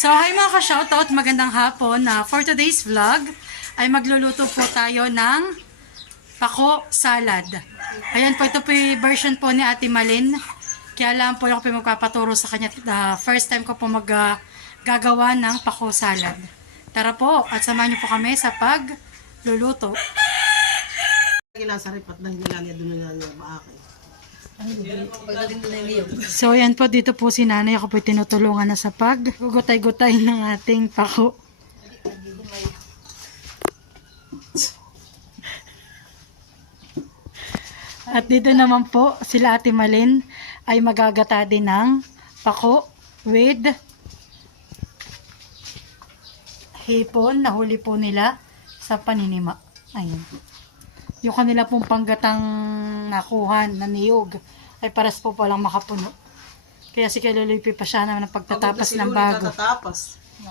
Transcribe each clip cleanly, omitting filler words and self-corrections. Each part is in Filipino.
So, hi mga ka-shoutout, magandang hapon. For today's vlog, ay magluluto po tayo ng pako salad. Ayan po, ito po yung version po ni Ate Malin. Kaya lang po ako po magpapaturo sa kanya. First time ko po gagawa ng pako salad. Tara po, at samahan niyo po kami sa pagluluto. Kinasarip at nangyalan doon na akin. So, ayan po, dito po si nanay. Ako po tinutulungan na sa paggugutay-gutay ng ating pako. At dito naman po, sila Ate Malin ay magagata din ng pako with hipon. Nahuli po nila sa paninima. Ayan. Yung kanila pong panggatang nakuha na niyog ay paras po palang makapuno. Kaya si Kalulupi pa siya naman ang pagtatapas ng bago.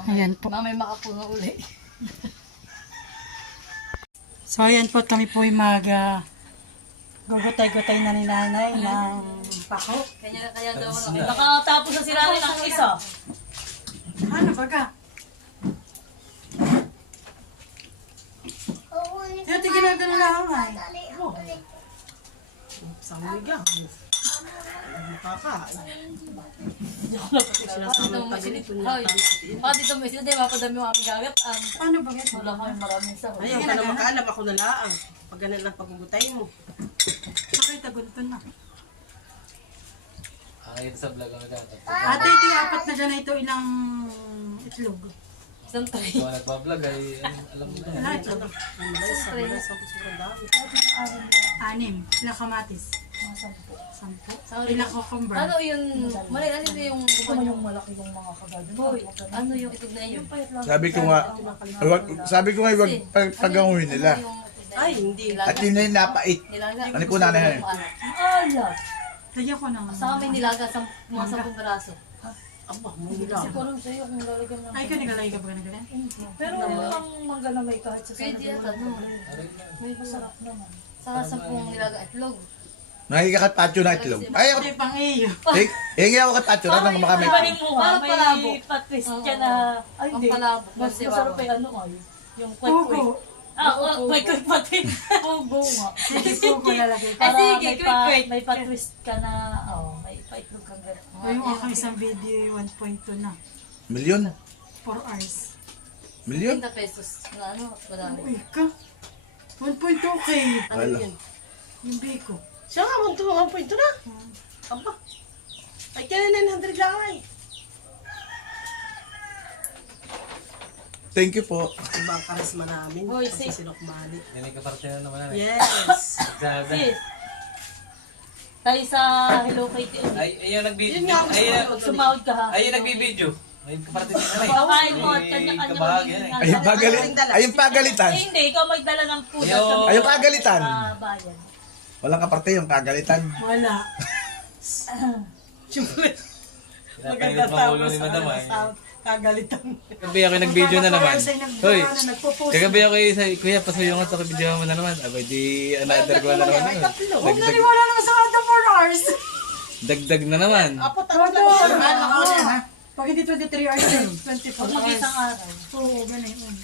Ayan po. Mamay makapuno uli. So ayan po, kami po yung gugutay-gutay na ni nanay ng pako. Kaya daw lang. Nakatapos na sila ng isa. Ano baga? Ito ginagano lang ay. Sa mga Dito may sila, di ba? Padami yung aming gamit. Paano ba ito? Wala kami maraming sahod. ayaw ka na makaalam, ako na laang. Pag ganun lang pagugutay mo. Pakita gunto na. Ito sa vlog ang nagkata. Ate, ito yung apat na ganito ilang itlog. Isang tray. Kung nagpa-vlog ay alam mo na. Ilang itlog? Sobrang dami. 6. Ilang kamatis? 10. Ilang cucumber? Ano yung, ano yung, yung malaki yung mga kagado. boy, ano yung itog na yun? Sabi ko nga wag paganguhin nila. Ay, hindi. At yun na yung napait. Nilaga. Ano po nanay? Ala! Lagyan ko ng... Sa amin nilaga sa mga 10 peraso. Aba, mula. Kasi ko lang sa'yo kung lalagyan ng... Ay, ikaw nilalagay ka ba ng ganun? Pero ang mangga na may kahit sa Pwede sarap. yata, no? May masarap naman. Sa 10 nilaga itlog. Nakikakatpatyo na itlog. Ay, ako, Ito pang iyo. hingi ako katpatyo na nang makamit. Ibahin mo nga, Parang palabo. may patwist ka na... Ay, hindi. Pampalabo. Mas Kasi masarap wawa. yung ano ay. Yung kwek-kwek. Pugo. Kwek-kwek pati. Pugo nga. Sige, pugo lalagay ko. Para sige, may kwek-kwek. may patwist ka na... may paitlog kang gano'n. O yung aking isang video, 1.2 na. Milyon? 4 hours. Milyon? 30 pesos. Na ano, madami. Uy ka. 1.2 kay. Ano Wala. yun? Yung biko. Siya nga, 1.2 na. Aba. Ay, kaya 900 lang ay. Thank you po. Ibang karisma namin. Hoy, Kasi sis. sinokmali. Yan yung kaparte na naman namin. Yes. Sabi. Sis, tayo sa Hello Kitty. Ay, yung nagbibidyo. Yun nga, gusto Ay, ko. Sumahod ka ha. ay, yung nagbibidyo. Ay, kaparte na namin. Pakain mo at kanya-kanya Kabahagi yan eh. Ay, yung ay, yung pagalitan. Eh, hindi, ikaw magdala ng pusa Yo. sa Ay, yung pagalitan. bayan. Walang kaparte yung kagalitan. Wala. Pinapainit mga ulo ni madam ay. Kagalitan. Kagabi ako nagbidyo na naman. Hoy, Nagpo-post. kagabi ako sa kuya, pasuyo nga ito, video mo na naman. Abay, di another ko na naman. Huwag Dagdag, naniwala naman sa kada 4 hours. dagdag na naman. Apo, Todo. talaga. Ano ko na ha? Pag hindi 23 hours din, 24 Pag hours. mag-isang araw. Oo, ganun.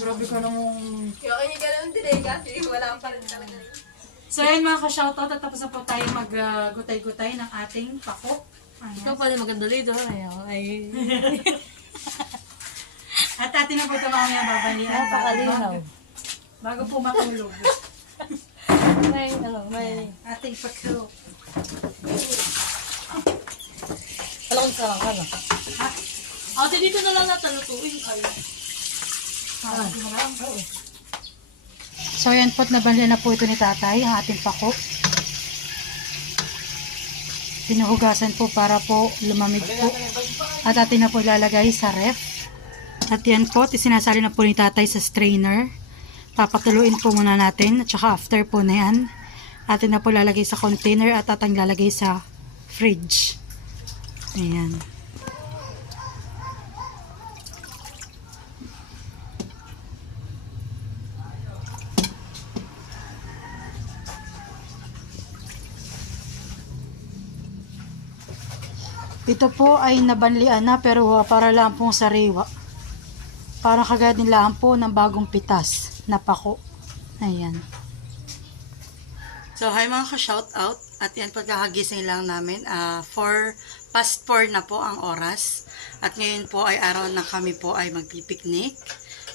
Grabe ka namang... Yung ganun din eh, kasi wala pa rin talaga. So ayun mga ka-shoutout, at tapos na po tayo mag-gutay-gutay ng ating pako. Ikaw pala maganda dito. Ay. At atin na po ito mamaya babalian. Napakalinaw. Bago po matulog. May. Ating pako. Alam ko ka na. Ate, dito na lang natin lutuin. Ay. So ayan po, nabalian na po ito ni tatay, ang ating pako. Pinuhugasan po para po lumamig po. At atin na po ilalagay sa ref. At yan po, isinasali na po ni tatay sa strainer. Papatuluin po muna natin. At saka after po na yan, atin na po lalagay sa container at ating lalagay sa fridge. Ayan. Ito po ay nabanlian na pero para lang pong sariwa. Parang kagad nilaan po ng bagong pitas na pako. Ayan. So, hi mga ka-shout out. At yan, pagkakagising lang namin. 4:04 na po ang oras. At ngayon po ay araw na kami po ay magpipiknik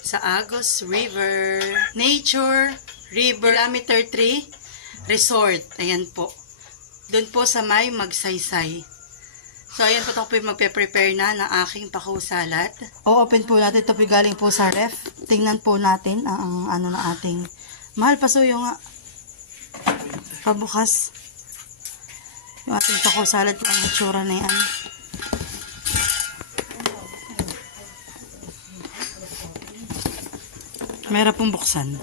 sa Agos River Nature River Kilometer 3 Resort. Ayan po. Doon po sa may Magsaysay. So, ayan po ito po yung magpe-prepare na ng aking pako salad. O-open po natin ito po galing po sa ref. Tingnan po natin ang ano na ating mahal pasuyo nga. Pabukas. Yung ating pako salad po ang itsura na yan. Meron pong buksan.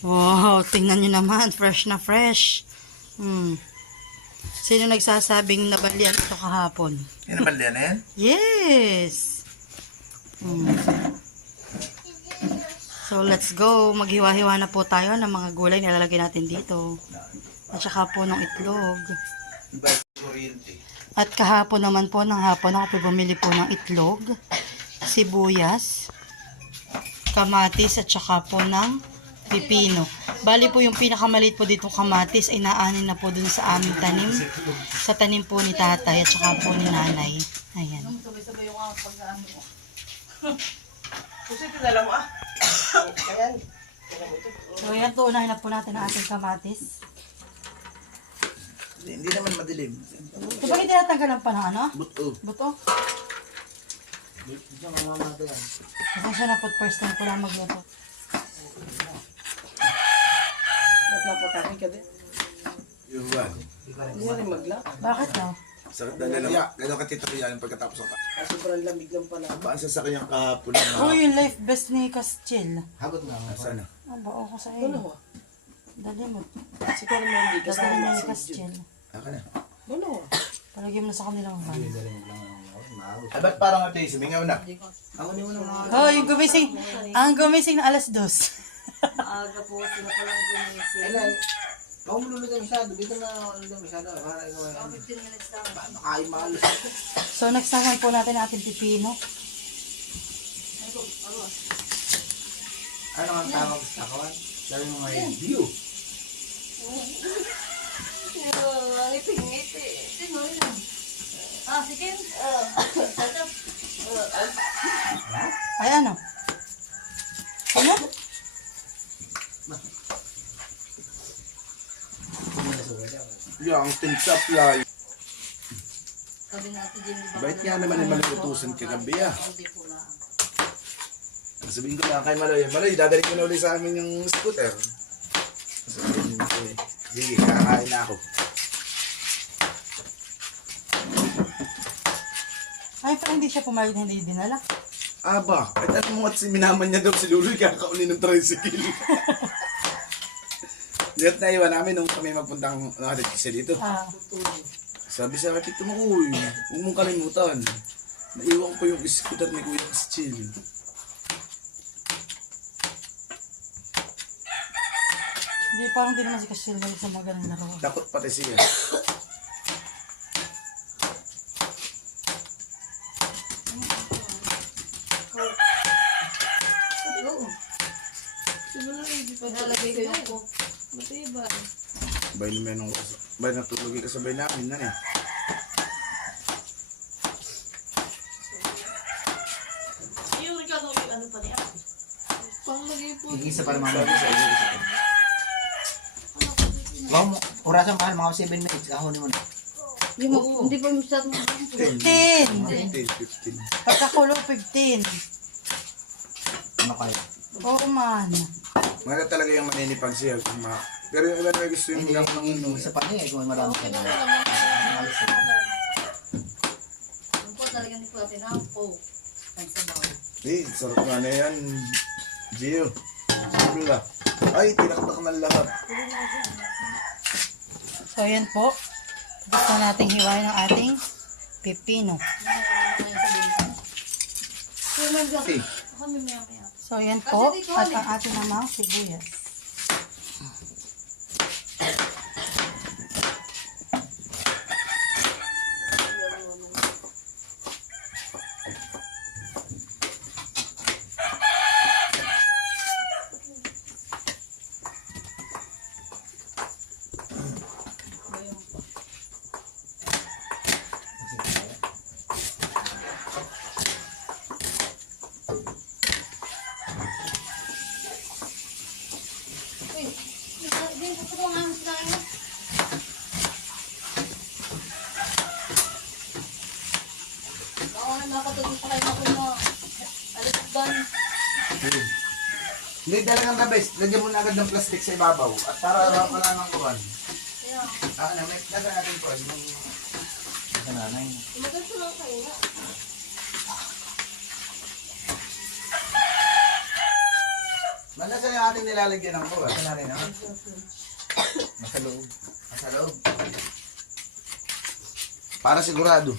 Wow, tingnan nyo naman. Fresh na fresh. Sino nagsasabing nabalian ito kahapon? Yan naman yan yan? Yes! So, let's go. Maghiwa-hiwa na po tayo ng mga gulay na lalagay natin dito. At saka po ng itlog. At kahapon naman po, ng hapon, ako po bumili po ng itlog, sibuyas, kamatis, at saka po ng pipino. Bali po yung pinakamaliit po dito kamatis ay naanin na po dun sa aming tanim. Sa tanim po ni tatay at saka po ni nanay. Ayan. Kasi tinala mo Ayan. So ayan po, unahin na po natin ang ating kamatis. Hindi naman madilim. Ito ba hindi natanggalan pa ng ano? Buto. Buto? Pasensya na po, first time ko lang magluto. Ba't napatami ka din? Yung one. Hindi na rin maglak. Bakit daw? Sakit na lang. Gano'n ka tito yan pagkatapos ng Sobrang lamig lang pala. Paan sa sakyan kahapon na. Oh, yung life best ni Castiel. Nasaan na? Aba, ako sa Ano iyo. ho? Dali mo. Siguro mo hindi ka Dali mo sa ni Castiel. Aka na. Ano ho? Palagay mo na sa kanilang van. Ay, ba't parang ito yung sumingaw na? Oh, yung gumising. Ang gumising na alas 2. Maaga po sila palang gumising. Ako mo lulutang masyado. Dito na lulutang masyado. Para ikaw ay 15 minutes lang. nakain mahal. So, next time po natin ating pipino. Ano ang tawag sa kawan? Sabi mo ngayon, view. Ang ipingiti. Sino yun? Sige. Sarap. Ay, ano? Ano? Yung tinsaplay. Sabi natin din, di ba? Bait nga naman yung malutusan kagabi ah. Sabihin ko lang kay Maloy, Maloy, dadalik ko na ulit sa amin yung scooter. Sabihin ko, sige, kakain na ako. Ay, pero hindi siya pumayag na hindi dinala. Aba, kahit alam mo at si minaman niya daw si Luloy kakauli ng tricycle. Diyan na iwan namin nung kami magpuntang nakatid siya dito. Sabi sa akin, Tito Makoy, huwag mong kalimutan. Naiwan ko yung scooter ni Kuya Chill. Hindi, parang hindi naman si Castiel galit sa mga ganun laro. Takot pati siya. Nalagay ko yung cook. Matiba. Bay naman nung bay natulog ka sabay namin na eh. Yung Ricardo, yung ano pa niya? Panglagay po. Igisa para mga orasan mahal, mga 7 minutes. Kahunin mo na. Hindi pa masyadong 15! 15. Pagkakulo, 15. Ano kayo? Oo man. Maganda talaga yung maninipag siya. Pero yung iba na gusto yung Hindi lang yung isa pa niya. Kung marami ka na. Yung po talagang hindi ko natin po. Ang sabaw. sarap nga na yan. Gio. Simple lang. Ay, tinaktak na lahat. So, ayan po. Gusto nating hiwain ang ating pipino. Okay. Kami maya-maya. So, ayan po. At ang ating namang sibuyas. nakatulog pa kayo ako na alitan. Hindi talagang the best. Lagyan mo na agad ng plastic sa ibabaw. At para wala nang kuhan. Kaya, Nasa natin kuhan. Yung sa nanay. tumagal ko lang kayo. Nasa yung ating nilalagyan ng kuhan. Sa nanay naman. Nasa loob. Nasa loob. Para sigurado.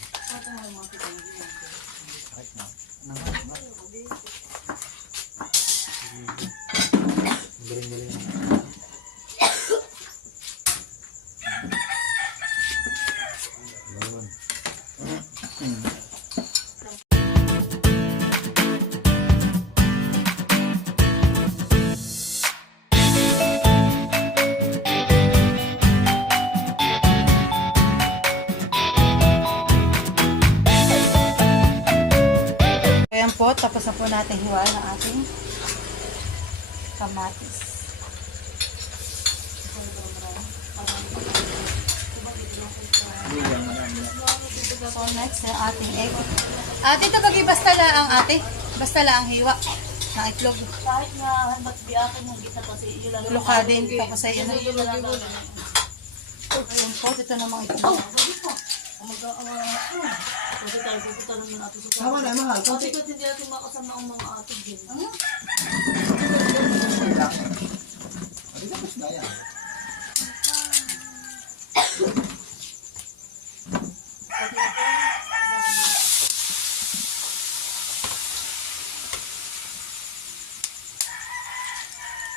Ayan po, tapos na po natin hiwaan ang ating kamatis. So next, yung ating egg. Ate, ito pag basta lang ate. Basta lang hiwa ng itlog. Kahit na ba't di akin yung gita kasi yun lang. Luka din, tapos ay yun. Yun lang lang. Ayan po, ito namang itlog. Kasi tayo pupunta naman natin sa Tama na, mahal. kasi kung hindi natin makasama ang mga atin din. Tapos na yan.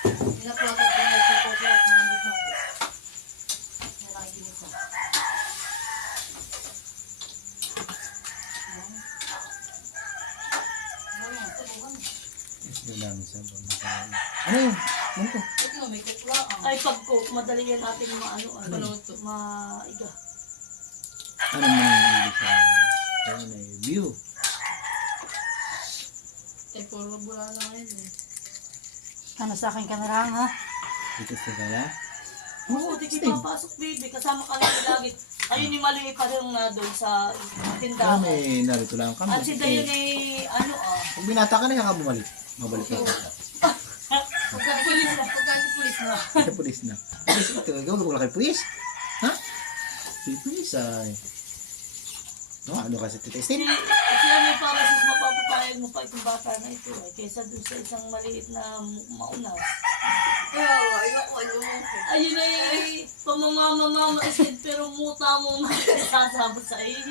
Pinaplato ko na ito po at nangambot na po. Yan ang ginisa. Ano yun? Ano to? Ito, may kutlaan. Ay, pag cook, madali yan natin maano, maiga. Ano mo yung ibig sa ano na yun? View. Eh, puro bula lang yun eh. Ano sa akin kamerang ha? Dito sa kaya? Oo, di kita papasok, baby. Kasama ka lang lagi. Ayun yung maliit pa rin na doon sa tindahan. Kami, narito lang kami. At si Dayan eh, ano Pag binata ka na, yan ka bumalik. Mabalik ka. Pagka-pulis na, pagka-pulis na. Ito, pulis na. Pulis ito. Ikaw, wala kayo pulis? Ha? Pulis ay. No, ano kasi titestin? Kasi ano yung para sis mapapapayag mo pa itong bata na ito eh. Kaysa doon sa isang maliit na maunas. Kaya, ayoko, ayun ay pamamamamamaisid pero muta mo sasabot sa iyo.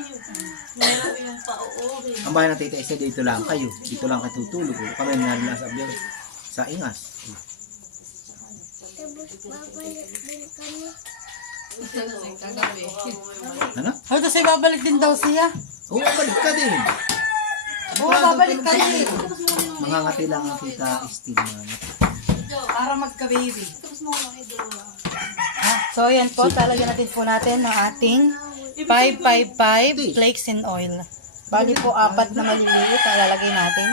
Meron yung pauurin. Ang bahay ng tita isa dito lang kayo. Dito lang katutulog. Kami narin lang sa abyan. Sa ingas. Ano? O, tapos ay babalik din daw siya. Oo, balik ka din. Oo, babalik ka din. Mangangati lang ang tita Steve. Para magka-baby. So, ayan po, talagyan natin po natin ng ating 555 flakes in oil. Bali po, 4 na maliliit ang lalagay natin.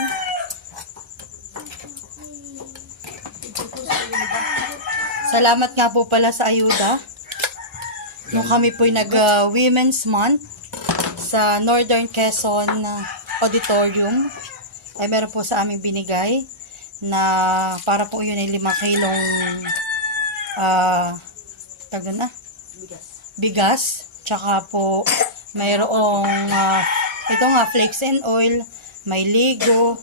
Salamat nga po pala sa ayuda. Nung kami po'y nag-Women's Month sa Northern Quezon Auditorium, ay meron po sa aming binigay na para po yun ay 5 kilong bigas. Tsaka po mayroong ito nga flakes and oil, may ligo,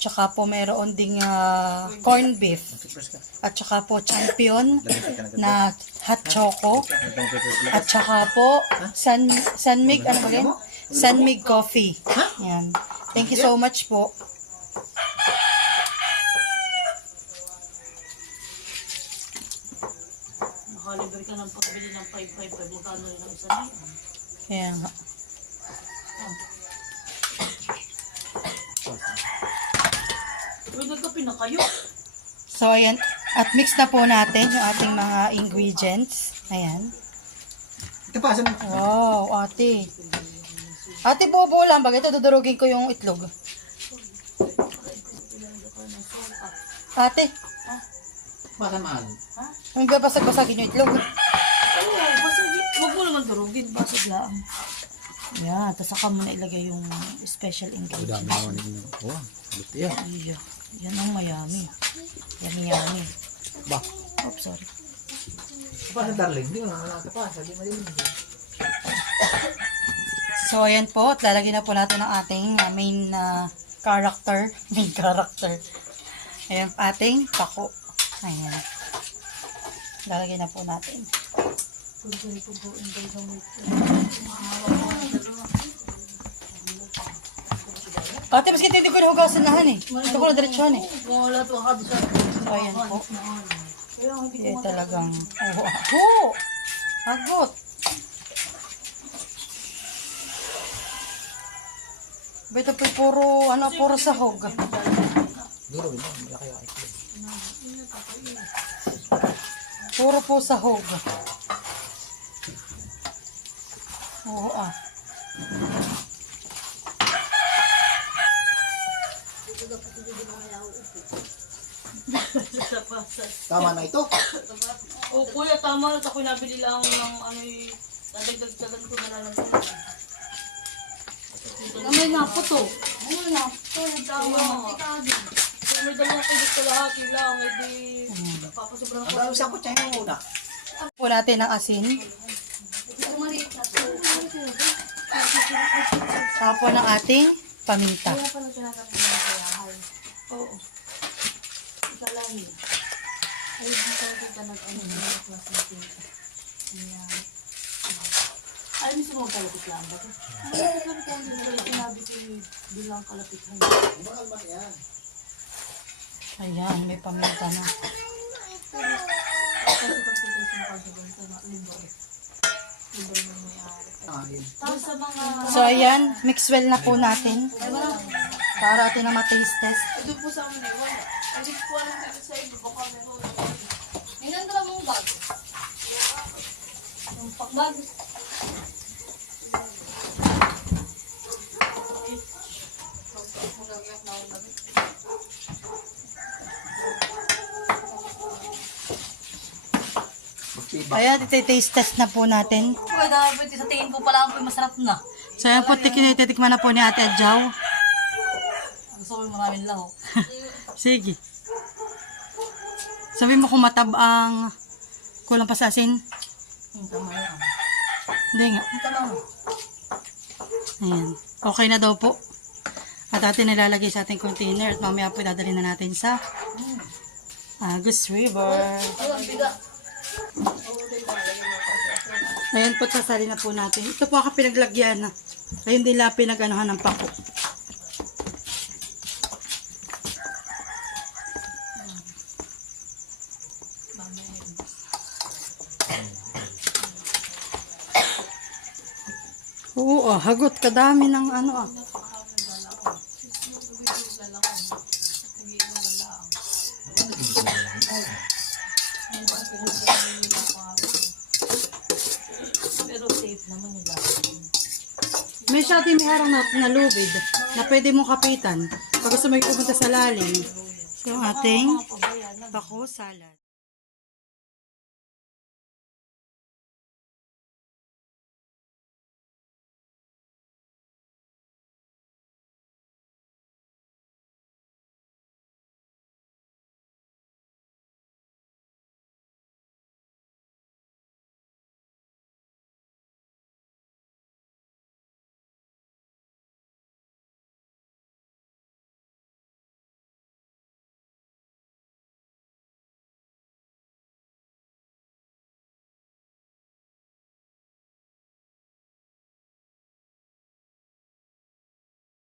tsaka po mayroon ding corn beef. At tsaka po champion na hot choco. At tsaka po Sunmig, ano ba yun? Sunmig coffee. Yan. Thank you so much po. Nakalibre ka ng pagbili ng 555. Magkano yun ang isa na yun? Kaya nga. Uy, nagkape na kayo. So, ayan. At mix na po natin yung ating mga ingredients. Ayan. Ito pa, saan? Wow, ate. Ate, buo-buo lang. Bagay ito, dudurugin ko yung itlog. Ate, Baka mahal. hindi ba basag-basagin yung itlog? Oo, basag. Huwag mo naman durugin. Basag lang. Yan, tapos saka mo na ilagay yung special Dami ingredients. naman yun. Oh, buti yan. Iya. Yan ang mayami. Yummy. Ba? Oops, sorry. Pa sa darling, di mo naman nakapa. Sabi mo din. So, ayan po. At lalagyan na po natin ang ating main character. Main character. Ayan, ating pako. Ayan. Lalagyan na po natin. Ate, mas hindi ko nahugasan na eh. Ito ko na diretsyon eh. Wala to ako sa So, ayan po. Eh, talagang, oh, hagot. Ito po puro sahog. Puro po sahog. Oo Tama na ito. Oh, kuya, tama na. Ako nabili lang ng dadagdagan ko na lang. May napo to. Tama. Kung may dalawang kulit sa lahat, lang, edi papasobrang ko. Ang usap ko tayo muna. po natin ang asin. Saka po ng ating paminta. Oo. Ikalami. Ay, dito ka ay, gusto mo kalapit lang ba? Ay, sinabi ko bilang kalapit lang. Ayan, may paminta na. Sa mga So, ayan, mix well na po natin. Para atin na ma-taste test. doon po sa amin, wala. Hindi ko alam dito sa iba, baka meron. Ilan ka mong bag? Yung pakbag. Ayan, iti-taste test na po natin. Uy, dapat sa tingin ko pala ako masarap na. So, ayan po, titikman na po ni Ate Adjaw. Gusto ko maraming lang. Sige. Sabi mo kung matabang kulang pa sa asin? Tama yan. Hindi nga. Tama. Ayan. Okay na daw po. At atin nilalagay sa ating container at mamaya po dadalhin na natin sa Agus River. Ayan po, sasali na po natin. Ito po ako pinaglagyan na. Ayun din lang pinag-anuhan ng pako. Oo, hagot. Kadami ng ano ah. Pero safe naman yung lahat. May shati may harang na lubid na pwede mong kapitan pag gusto mo pupunta sa lalim. So, ating pako salad.